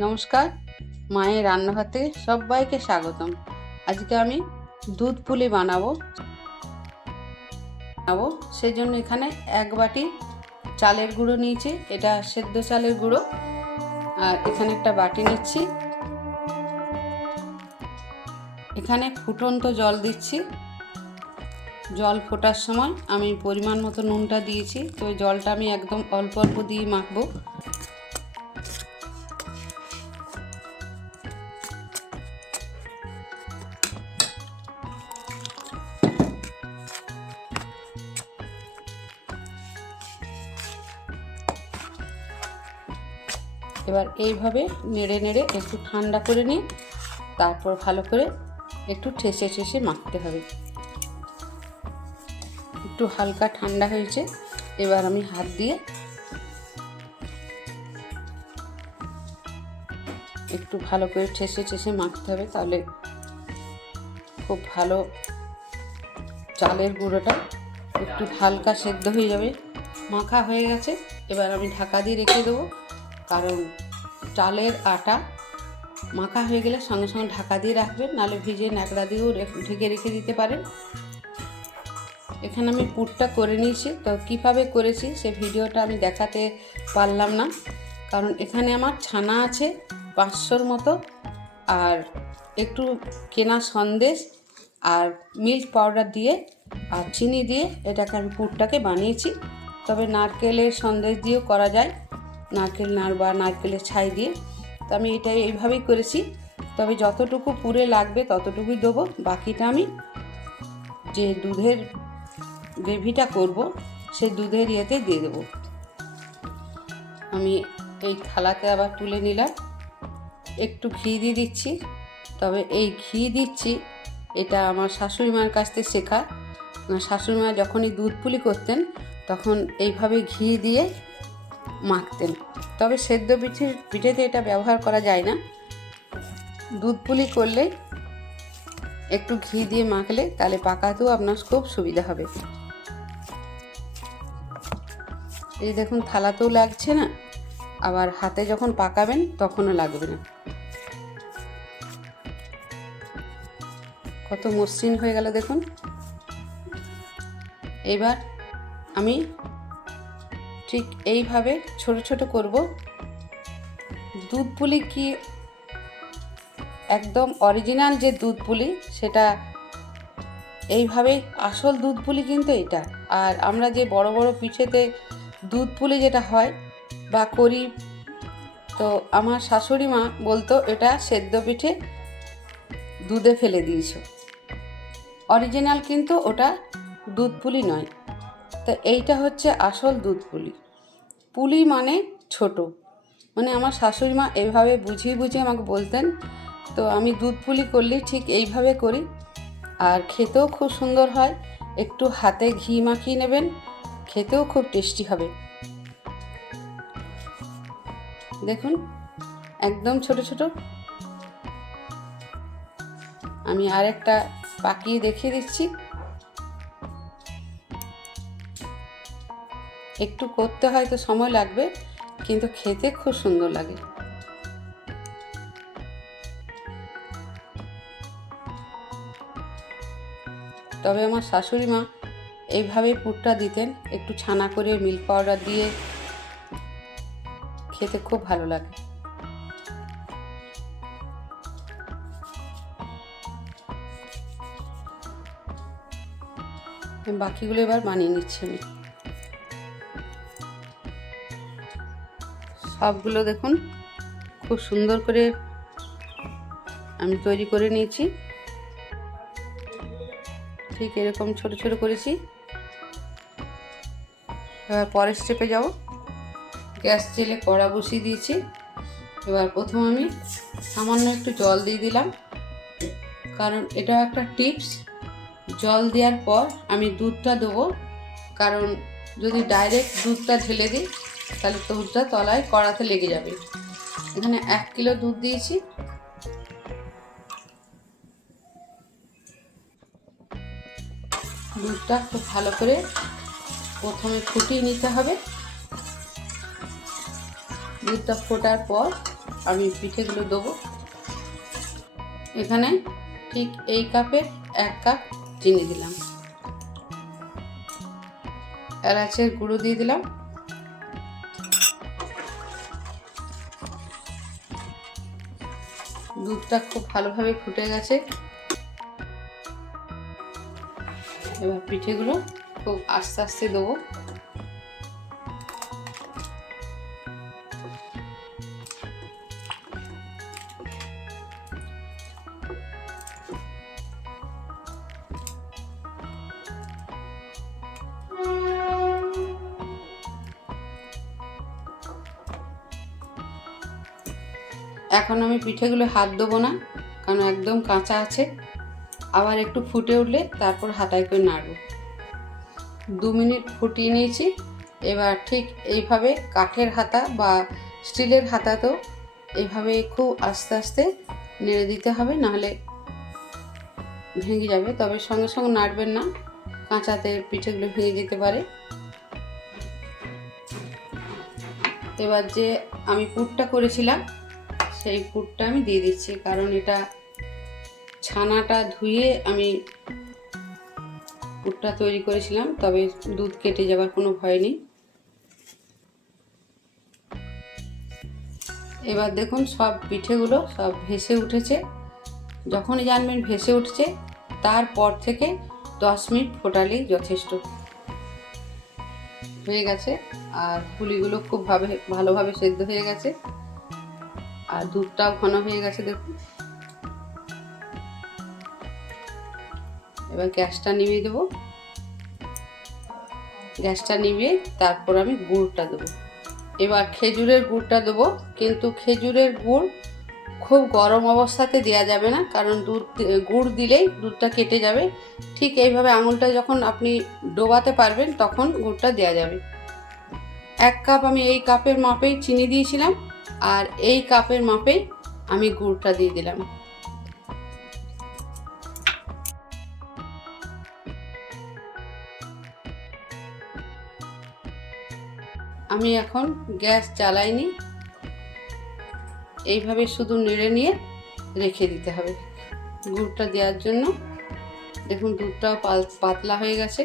নমস্কার, মায়ের রান্নাঘর থেকে সবাইকে স্বাগতম। আজকে আমি দুধ পুলি বানাবো। সেই জন্য এখানে 1 বাটি চালের গুঁড়ো নিয়েছি, এটা সেদ্ধ চালের গুঁড়ো। আর এখানে একটা বাটি নিচ্ছি, এখানে ফুটন্ত জল দিচ্ছি। জল ফোটার সময় আমি পরিমাণ মতো নুনটা দিয়েছি, তো ওই জলটা আমি একদম অল্প অল্প দিয়ে মাখবো। এবার এইভাবে নেড়ে নেড়ে একটু ঠান্ডা করে নিয়ে তারপর ভালো করে একটু ঠেসে ঠেসে মাখতে হবে। একটু হালকা ঠান্ডা হয়েছে, এবার আমি হাত দিয়ে একটু ভালো করে ঠেসে ঠেসে মাখতে হবে, তাহলে খুব ভালো চালের গুঁড়োটা একটু হালকা সেদ্ধ হয়ে যাবে। মাখা হয়ে গেছে, এবার আমি ঢাকা দিয়ে রেখে দেবো, কারণ চালের আটা মাখা হয়ে গেলে সঙ্গে সঙ্গে ঢাকা দিয়ে রাখবেন, নাহলে ভিজে ন্যাকড়া দিয়েও ঢেকে রেখে দিতে পারেন। এখানে আমি পুরটা করে নিয়েছি, তো কীভাবে করেছি সে ভিডিওটা আমি দেখাতে পারলাম না, কারণ এখানে আমার ছানা আছে 500-র মতো, আর একটু কেনা সন্দেশ আর মিল্ক পাউডার দিয়ে আর চিনি দিয়ে এটাকে আমি পুরটাকে বানিয়েছি। তবে নারকেলের সন্দেশ দিয়েও করা যায়, নারকেল নাড় বা নারকেলের ছাই দিয়ে। তো আমি এটা এইভাবেই করেছি, তবে যতটুকু পুরে লাগবে ততটুকুই দেবো, বাকিটা আমি যে দুধের গ্রেভিটা করব সেই দুধের ইয়েতে দিয়ে দেবো। আমি এই থালাতে আবার তুলে নিলাম, একটু ঘি দিয়ে দিচ্ছি। তবে এই ঘি দিচ্ছি এটা আমার শাশুড়ি মায়ের কাছ থেকে শেখা। শাশুড়ি মা যখনই দুধ পুলি করতেন তখন এইভাবে ঘি দিয়ে মাখতেন। তবে সেদ্ধ পিঠেতে এটা ব্যবহার করা যায় না, দুধ পুলি করলে একটু ঘি দিয়ে মাখলে তাহলে পাকাতেও আপনার খুব সুবিধা হবে। এই দেখুন থালাতেও লাগছে না, আবার হাতে যখন পাকাবেন তখনও লাগবে না। কত মসৃণ হয়ে গেল দেখুন। এবার আমি ঠিক এইভাবে ছোট ছোট করব। দুধ পুলি কি একদম অরিজিনাল যে দুধ পুলি সেটা এইভাবে, আসল দুধ পুলি কিন্তু এটা। আর আমরা যে বড় বড় পিঠেতে দুধ পুলি যেটা হয় বা করি, তো আমার শাশুড়ি মা বলতো এটা সেদ্ধ পিঠে দুধে ফেলে দিয়েছো, অরিজিনাল কিন্তু ওটা দুধ পুলি নয়। তো এইটা হচ্ছে আসল দুধ পুলি। পুলি মানে ছোট, মানে আমার শাশুড়ি মা এইভাবে বুঝিয়ে বুঝিয়ে আমাকে বলতেন। তো আমি দুধ পুলি করলে ঠিক এইভাবে করি, আর খেতেও খুব সুন্দর হয়। একটু হাতে ঘি মাখিয়ে নেবেন, খেতেও খুব টেস্টি হবে। দেখুন একদম ছোট ছোট। আমি আরেকটা পাকিয়ে দেখিয়ে দিচ্ছি। একটু করতে হয়তো সময় লাগবে, কিন্তু খেতে খুব সুন্দর লাগে। তবে আমার শাশুড়ি মা এইভাবেই পুরটা দিতেন, একটু ছানা করে মিল্ক পাউডার দিয়ে, খেতে খুব ভালো লাগে। বাকিগুলো এবার বানিয়ে নিচ্ছি আমি। সবগুলো দেখুন খুব সুন্দর করে আমি তৈরি করে নিয়েছি। ঠিক এরকম ছোট ছোট করেছি। এবার পরের স্টেপে যাব। গ্যাস জেলে কড়া বসিয়ে দিয়েছি। এবার প্রথম আমি সামান্য একটু জল দিয়ে দিলাম, কারণ এটা একটা টিপস। জল দেওয়ার পর আমি দুধটা দেবো, কারণ যদি ডাইরেক্ট দুধটা ঢেলে দিই তাহলে দুধটা তলায় কড়াতে লেগে যাবে। এখানে 1 কিলো দুধ দিয়েছি। দুধটা খুব ভালো করে প্রথমে ফুটিয়ে নিতে হবে। দুধটা ফোটার পর আমি পিঠেগুলো দেবো। এখানে ঠিক এই কাপের 1 কাপ চিনি দিলাম, এলাচের গুঁড়ো দিয়ে দিলাম, দুধটা খুব ভালোভাবে ফুটে গেছে। এবার পিঠেগুলো খুব আস্তে আস্তে দেবো। এখন আমি পিঠেগুলো হাত দেবো না, কারণ একদম কাঁচা আছে। আবার একটু ফুটে উঠলে তারপর হাতায় করে নাড়ব। 2 মিনিট ফুটিয়ে নিয়েছি। এবার ঠিক এইভাবে কাঠের হাতা বা স্টিলের হাতাতেও এইভাবে খুব আস্তে আস্তে নেড়ে দিতে হবে, নাহলে ভেঙে যাবে। তবে সঙ্গে সঙ্গে নাড়বেন না, কাঁচাতে পিঠেগুলো ভেঙে যেতে পারে। এবার যে আমি পুরটা করেছিলাম সেই পুরটা আমি দিয়ে দিচ্ছি, কারণ এটা ছানাটা ধুয়ে আমি পুরটা তৈরি করেছিলাম, তবে দুধ কেটে যাবার কোনো ভয় নেই। এবার দেখুন সব পিঠেগুলো সব ভেসে উঠেছে। যখনই জানবেন ভেসে উঠছে তারপর থেকে 10 মিনিট ফোটালেই যথেষ্ট। হয়ে গেছে, আর পুলিগুলো খুব ভালোভাবে সেদ্ধ হয়ে গেছে, আর দুধটাও ঘন হয়ে গেছে দেখুন। এবার গ্যাসটা নিভিয়ে দেবো। গ্যাসটা নিভিয়ে তারপর আমি গুড়টা দেবো। এবার খেজুরের গুড়টা দেবো, কিন্তু খেজুরের গুড় খুব গরম অবস্থাতে দেওয়া যাবে না, কারণ গুড় দিলেই দুধটা কেটে যাবে। ঠিক এইভাবে আঙুলটা যখন আপনি ডোবাতে পারবেন তখন গুড়টা দেওয়া যাবে। 1 কাপ আমি এই কাপের মাপেই চিনি দিয়েছিলাম, আর এই কাপের মাপেই আমি গুড়টা দিয়ে দিলাম। আমি এখন গ্যাস জ্বালাইনি, এইভাবে শুধু নেড়ে নিয়ে রেখে দিতে হবে গুড়টা দেওয়ার জন্য। দেখুন দুধটাও পাতলা হয়ে গেছে।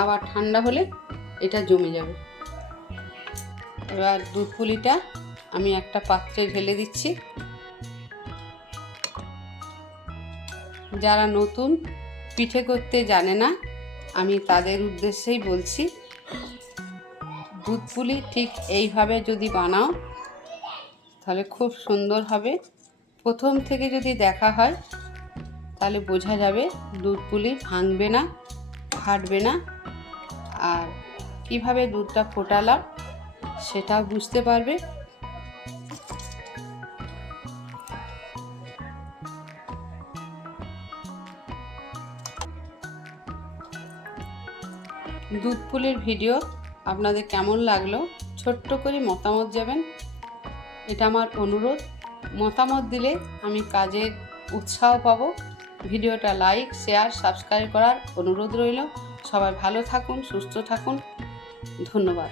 আবার ঠান্ডা হলে এটা জমে যাবে। এবার দুধ পুলিটা আমি একটা পাত্রে ঢেলে দিচ্ছি। যারা নতুন পিঠে করতে জানে না আমি তাদের উদ্দেশ্যেই বলছি, দুধ পুলি ঠিক এইভাবে যদি বানাও তাহলে খুব সুন্দর হবে। প্রথম থেকে যদি দেখা হয় তাহলে বোঝা যাবে দুধ পুলি ভাঙবে না, ফাটবে না, আর কিভাবে দুধটা ফোটালাম সেটাও বুঝতে পারবে। দুধ পুলির ভিডিও আপনাদের কেমন লাগলো ছোট্ট করে মতামত যাবেন, এটা আমার অনুরোধ। মতামত দিলে আমি কাজের উৎসাহ পাবো। ভিডিওটা লাইক, শেয়ার, সাবস্ক্রাইব করার অনুরোধ রইল। সবাই ভালো থাকুন, সুস্থ থাকুন। ধন্যবাদ।